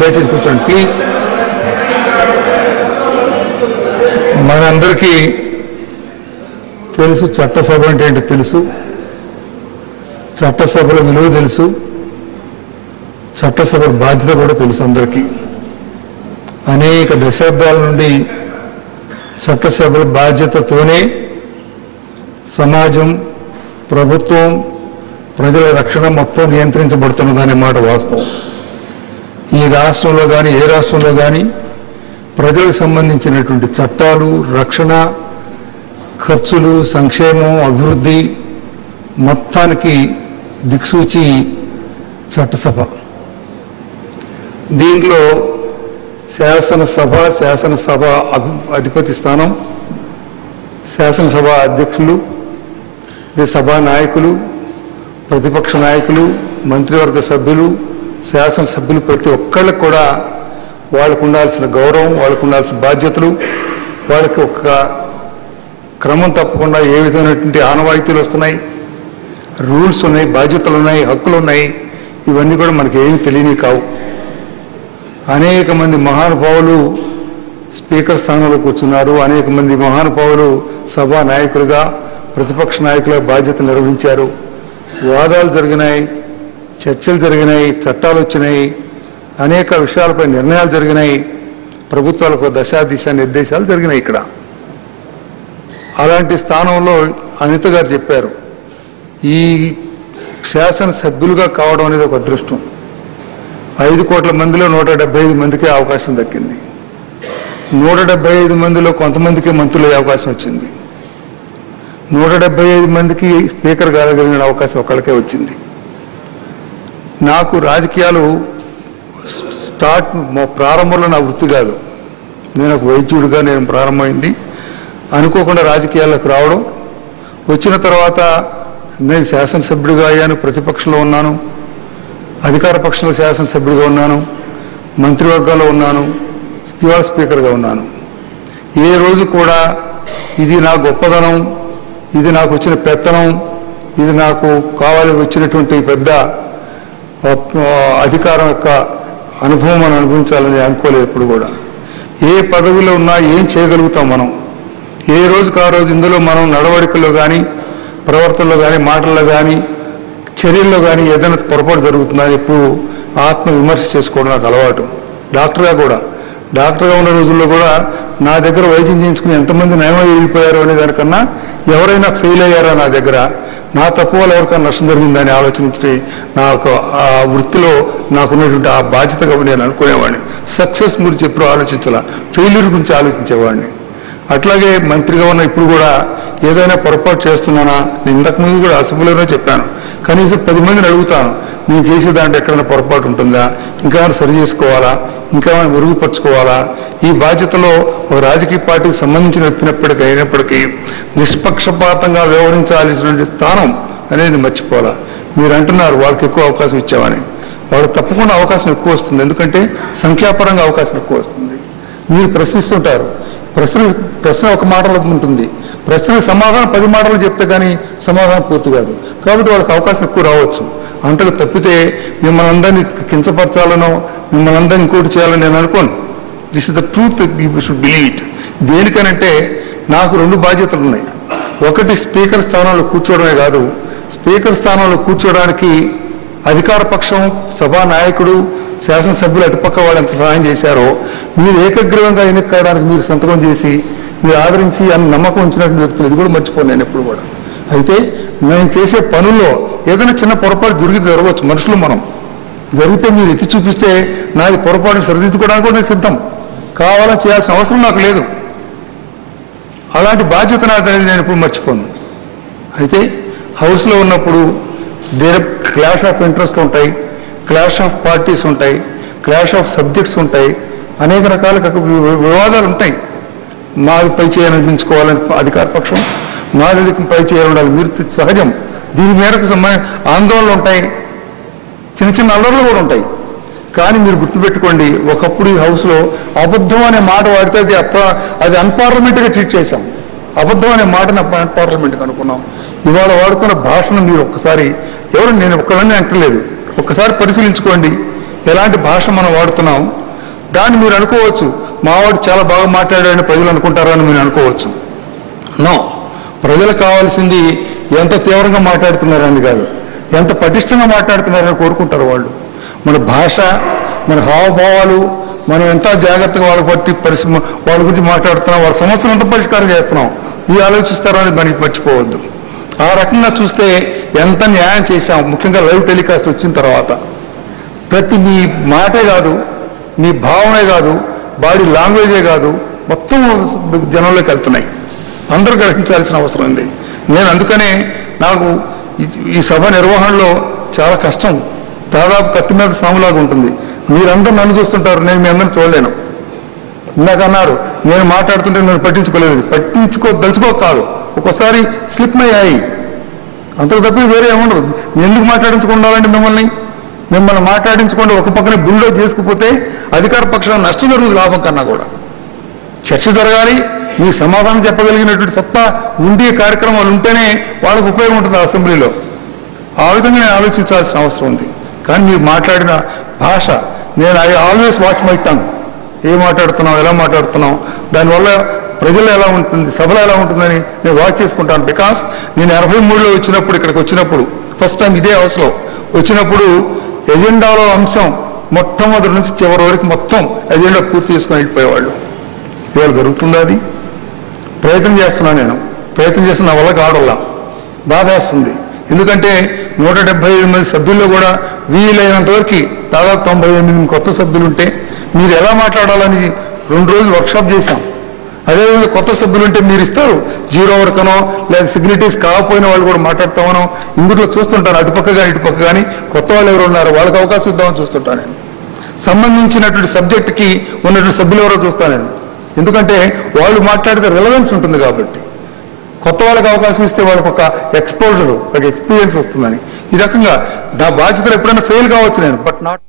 దయచేసి కూర్చోండి ప్లీజ్. మనందరికీ తెలుసు చట్టసభ అంటే ఏంటో తెలుసు, చట్టసభల విలువ తెలుసు, చట్టసభ బాధ్యత కూడా తెలుసు అందరికీ. అనేక దశాబ్దాల నుండి చట్టసభల బాధ్యతతోనే సమాజం, ప్రభుత్వం, ప్రజల రక్షణ మొత్తం నియంత్రించబడుతున్నదనే మాట వాస్తవం. ఈ రాష్ట్రంలో కానీ ఏ రాష్ట్రంలో కానీ ప్రజలకు సంబంధించినటువంటి చట్టాలు, రక్షణ, ఖర్చులు, సంక్షేమం, అభివృద్ధి మొత్తానికి దిక్సూచి చట్టసభ. దీంట్లో శాసనసభ అధిపతి స్థానం, శాసనసభ అధ్యక్షులు, సభా నాయకులు, ప్రతిపక్ష నాయకులు, మంత్రివర్గ సభ్యులు, శాసనసభ్యులు ప్రతి ఒక్కళ్ళకు కూడా వాళ్ళకు ఉండాల్సిన గౌరవం, వాళ్ళకు ఉండాల్సిన బాధ్యతలు, వాళ్ళకి ఒక క్రమం తప్పకుండా ఏ విధమైనటువంటి ఆనవాయితీలు వస్తున్నాయి, రూల్స్ ఉన్నాయి, బాధ్యతలు ఉన్నాయి, హక్కులు ఉన్నాయి. ఇవన్నీ కూడా మనకి ఏమీ తెలియని కావు. అనేక మంది మహానుభావులు స్పీకర్ స్థానంలో కూర్చున్నారు. అనేక మంది మహానుభావులు సభా నాయకులుగా, ప్రతిపక్ష నాయకులుగా బాధ్యతలు నిర్వహించారు. వాదాలు జరిగినాయి, చర్చలు జరిగినాయి, చట్టాలు వచ్చినాయి, అనేక విషయాలపై నిర్ణయాలు జరిగినాయి, ప్రభుత్వాలకు దిశా నిర్దేశాలు జరిగినాయి. ఇక్కడ అలాంటి స్థానంలో అనిత గారు చెప్పారు, ఈ శాసనసభ్యులుగా కావడం అనేది ఒక అదృష్టం. 5 కోట్ల మందిలో 175 మందికే అవకాశం దక్కింది. 175 మందిలో కొంతమందికి మంత్రులయ్యే అవకాశం వచ్చింది. 175 మందికి స్పీకర్ కాగలిగిన అవకాశం ఒక్కళ్ళకే వచ్చింది. నాకు రాజకీయాలు ప్రారంభంలో నా వృత్తి కాదు. నేను ఒక వైద్యుడిగా నేను ప్రారంభమైంది. అనుకోకుండా రాజకీయాలకు రావడం, వచ్చిన తర్వాత నేను శాసనసభ్యుడిగా అయ్యాను, ప్రతిపక్షంలో ఉన్నాను, అధికార పక్షంలో శాసనసభ్యుడిగా ఉన్నాను, మంత్రివర్గాల్లో ఉన్నాను, ఇవాళ స్పీకర్గా ఉన్నాను. ఏ రోజు కూడా ఇది నా గొప్పదనం, ఇది నాకు వచ్చిన పెత్తనం, ఇది నాకు వచ్చినటువంటి పెద్ద అధికారం యొక్క అనుభవం మనం అనుభవించాలని అనుకోలేదు ఎప్పుడు కూడా. ఏ పదవిలో ఉన్నా ఏం చేయగలుగుతాం మనం, ఏ రోజుకు ఆ రోజు ఇందులో మనం నడవడికల్లో కానీ, ప్రవర్తనలో కానీ, మాటల్లో కానీ, చర్యల్లో కానీ ఏదైనా పొరపాటు జరుగుతుందని ఎప్పుడు ఆత్మ విమర్శ చేసుకోవడం నాకు అలవాటు. డాక్టర్గా ఉన్న రోజుల్లో కూడా నా దగ్గర వైద్యం చేయించుకుని ఎంతమంది నయమై వెళ్ళిపోయారు అనే దానికన్నా ఎవరైనా ఫెయిల్ అయ్యారా నా దగ్గర, నా తప్పు వల్ల ఎవరికైనా నష్టం జరిగిందని ఆలోచించి నాకు ఆ వృత్తిలో నాకున్నటువంటి ఆ బాధ్యతగా నేను అనుకునేవాడిని. సక్సెస్ గురించి ఎప్పుడు ఆలోచించాల, ఫెయిల్యూర్ గురించి ఆలోచించేవాడిని. అట్లాగే మంత్రిగా ఉన్న ఇప్పుడు కూడా ఏదైనా పొరపాటు చేస్తున్నానా, నేను ఇంతకుముందు కూడా అసెంబ్లీలోనే చెప్పాను, కనీసం 10 మందిని అడుగుతాను, నేను చేసే దాంట్లో ఎక్కడైనా పొరపాటు ఉంటుందా, ఇంకా సరి చేసుకోవాలా, ఇంకా మెరుగుపరుచుకోవాలా. ఈ బాధ్యతలో ఒక రాజకీయ పార్టీకి సంబంధించిన అయినప్పటికీ నిష్పక్షపాతంగా వ్యవహరించాల్సిన స్థానం అనేది మర్చిపోవాలా. మీరు అంటున్నారు వాళ్ళకి ఎక్కువ అవకాశం ఇచ్చామని, వాళ్ళకి తప్పకుండా అవకాశం ఎక్కువ వస్తుంది. ఎందుకంటే సంఖ్యాపరంగా అవకాశం ఎక్కువ వస్తుంది. మీరు ప్రశ్నిస్తుంటారు, ప్రశ్న ఒక మాటలో ఉంటుంది, ప్రశ్నకు సమాధానం 10 మాటలు చెప్తే కానీ సమాధానం పూర్తి కాదు. కాబట్టి వాళ్ళకి అవకాశం ఎక్కువ రావచ్చు. అంతకు తప్పితే మిమ్మల్ని అందరినీ కించపరచాలనో, మిమ్మల్ని అందరినీ ఇంకోటి చేయాలని నేను అనుకోను. This is the truth, you should believe it. దేనికనంటే నాకు 2 బాధ్యతలు ఉన్నాయి. ఒకటి స్పీకర్ స్థానంలో కూర్చోవడమే కాదు, స్పీకర్ స్థానంలో కూర్చోవడానికి అధికార పక్షం, సభా నాయకుడు, శాసనసభ్యులు అటుపక్క వాళ్ళు ఎంత సహాయం చేశారో, మీరు ఏకగ్రీవంగా ఎన్నిక కావడానికి మీరు సంతకం చేసి మీరు ఆదరించి అని నమ్మకం ఉంచినటువంటి వ్యక్తులు, ఇది కూడా మర్చిపోను నేను ఎప్పుడు కూడా. అయితే నేను చేసే పనుల్లో ఏదైనా చిన్న పొరపాటు జరగవచ్చు, మనుషులు మనం, జరిగితే మీరు ఎత్తి చూపిస్తే నాది పొరపాటు సరిదిద్దుకోవడానికి కూడా నేను సిద్ధం, కావాలని చేయాల్సిన అవసరం నాకు లేదు. అలాంటి బాధ్యత నాకు అనేది నేను ఎప్పుడు మర్చిపోను. అయితే హౌస్లో ఉన్నప్పుడు క్లాష్ ఆఫ్ ఇంట్రెస్ట్ ఉంటాయి, క్లాష్ ఆఫ్ పార్టీస్ ఉంటాయి, క్లాష్ ఆఫ్ సబ్జెక్ట్స్ ఉంటాయి, అనేక రకాల వివాదాలు ఉంటాయి. మాది పై చేయాలనిపించుకోవాలని అధికార పక్షం, మాది పై చేయాలి మీరు సహజం. దీని మేరకు ఆందోళనలు ఉంటాయి, చిన్న చిన్న అల్లర్లు కూడా ఉంటాయి. కానీ మీరు గుర్తుపెట్టుకోండి, ఒకప్పుడు ఈ హౌస్లో అబద్ధం అనే మాట వాడితే అది అన్పార్లమెంటరీగా ట్రీట్ చేశాం. అబద్ధం అనే మాటను అన్పార్లమెంట్గా అనుకున్నాం. ఇవాళ వాడుతున్న భాషను మీరు ఒక్కసారి, నేను ఒక్కడని అంటలేదు, ఒక్కసారి పరిశీలించుకోండి ఎలాంటి భాష మనం వాడుతున్నాం. దాన్ని మీరు అనుకోవచ్చు మావాడు చాలా బాగా మాట్లాడాడని ప్రజలు అనుకుంటారని మీరు అనుకోవచ్చు. నో, ప్రజలకు కావాల్సింది ఎంత తీవ్రంగా మాట్లాడుతున్నారని కాదు, ఎంత పటిష్టంగా మాట్లాడుతున్నారని కోరుకుంటారు వాళ్ళు. మన భాష, మన హావభావాలు, మనం ఎంత జాగ్రత్తగా వాళ్ళ పట్టి వాళ్ళ గురించి మాట్లాడుతున్నాం, వాళ్ళ సమస్యలు ఎంత పరిష్కారం చేస్తున్నాం ఇది ఆలోచిస్తారో అని మనకి మర్చిపోవద్దు. ఆ రకంగా చూస్తే ఎంత న్యాయం చేశాం. ముఖ్యంగా లైవ్ టెలికాస్ట్ వచ్చిన తర్వాత ప్రతి మీ మాటే కాదు, మీ భావనే కాదు, బాడీ లాంగ్వేజే కాదు, మొత్తం జనంలోకి వెళ్తున్నాయి. అందరూ గ్రహించాల్సిన అవసరం ఉంది. నేను అందుకనే నాకు ఈ సభ నిర్వహణలో చాలా కష్టం. దాదాపు కత్తి మీద సాములాగా ఉంటుంది. మీరందరూ నన్ను చూస్తుంటారు, నేను మీ అందరిని చూడలేను. ఇందాక అన్నారు నేను మాట్లాడుతుంటే నేను పట్టించుకోలేదు. దలుచుకో కాదు, ఒక్కోసారి స్లిప్ అయ్యాయి, అంతకు తప్పి వేరే ఏముండదు. ఎందుకు మాట్లాడించుకుండాలంటే మిమ్మల్ని మాట్లాడించుకుంటే ఒక పక్కన బిల్డో చేసుకుపోతే అధికార పక్షాన నష్టం జరుగుతుంది లాభం కన్నా కూడా. చర్చ జరగాలి, మీ సమాధానం చెప్పగలిగినటువంటి సత్తా ఉండే కార్యక్రమాలు ఉంటేనే వాళ్ళకు ఉపయోగం ఉంటుంది అసెంబ్లీలో. ఆ విధంగా నేను ఆలోచించాల్సిన అవసరం ఉంది. కానీ మీరు మాట్లాడిన భాష, నేను I always watch my tongue. ఏం మాట్లాడుతున్నాం, ఎలా మాట్లాడుతున్నాం, దానివల్ల ప్రజలు ఎలా ఉంటుంది, సభలో ఎలా ఉంటుందని నేను వాచ్ చేసుకుంటాను. బికాస్ నేను 83లో వచ్చినప్పుడు, ఇక్కడికి వచ్చినప్పుడు ఫస్ట్ టైం ఇదే హౌస్లో వచ్చినప్పుడు ఎజెండాలో అంశం మొట్టమొదటి నుంచి చివరి వరకు మొత్తం ఎజెండా పూర్తి చేసుకొని వెళ్ళిపోయేవాళ్ళు. ఇవాళ జరుగుతుందా? అది ప్రయత్నం చేస్తున్నాను. నేను ప్రయత్నం చేస్తున్న నా వల్ల కావడంలా బాధేస్తుంది. ఎందుకంటే 175 మంది సభ్యుల్లో కూడా వీలైనంత వరకు దాదాపు 98 కొత్త సభ్యులు ఉంటే మీరు ఎలా మాట్లాడాలని 2 రోజులు వర్క్షాప్ చేశాం. అదేవిధంగా కొత్త సభ్యులు ఉంటే మీరు ఇస్తారు 0 వరకనో, లేదా సిగ్నిటీస్ కాకపోయిన వాళ్ళు కూడా మాట్లాడతామనో ఇందులో చూస్తుంటాను. అటుపక్క కానీ ఇటుపక్క కానీ కొత్త వాళ్ళు ఎవరు ఉన్నారు వాళ్ళకి అవకాశం ఇద్దామని చూస్తుంటాను. నేను సంబంధించినటువంటి సబ్జెక్టుకి ఉన్నటువంటి సభ్యులు ఎవరో చూస్తాను నేను. ఎందుకంటే వాళ్ళు మాట్లాడితే రిలవెన్స్ ఉంటుంది కాబట్టి. కొత్త వాళ్ళకి అవకాశం ఇస్తే వాళ్ళకి ఒక ఎక్స్పోజర్, ఒక ఎక్స్పీరియన్స్ వస్తుందని. ఈ రకంగా నా బాధ్యతలు ఎప్పుడైనా ఫెయిల్ కావచ్చు నేను, బట్ నాట్